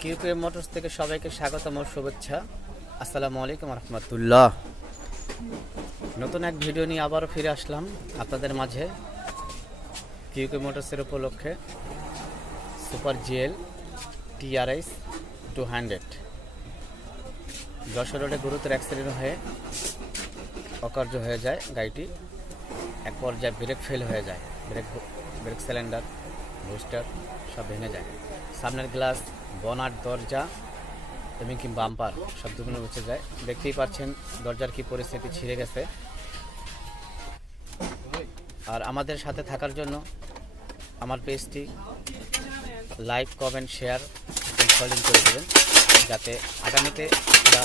কিউকে motors থেকে সবাইকে স্বাগতম ও শুভেচ্ছা। আসসালামু আলাইকুম রহমতুল্লাহ। নতুন এক ভিডিও নিয়ে আবারও ফিরে আসলাম আপনাদের মাঝে। কিউকে মোটরসের উপলক্ষে সুপার জিএল TRS 200 যশোর রোডে গুরুতর অ্যাক্সিডেন্ট হয়ে অকার্য হয়ে যায় গাড়িটি। এক পর্যায়ে ব্রেক ফেল হয়ে যায়, ব্রেক সিলিন্ডার বুস্টার সব ভেঙে যায়। সামনের গ্লাস, বনাট, দরজা এমনকি বাম্পার সব দুগুলো উঠে যায়। দেখতেই পাচ্ছেন দরজার কি পরিস্থিতি, ছিঁড়ে গেছে। আর আমাদের সাথে থাকার জন্য আমার পেজটি লাইক, কমেন্ট, শেয়ার এবং ফলোইং করে দেবেন, যাতে আগামীতে আমরা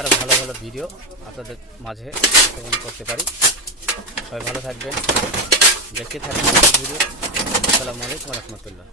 আরও ভালো ভালো ভিডিও আপনাদের মাঝে উপস্থাপন করতে পারি। সবাই ভালো থাকবেন, দেখতে থাকবেন ভিডিও। আসসালামু আলাইকুম রহমতুল্লাহ।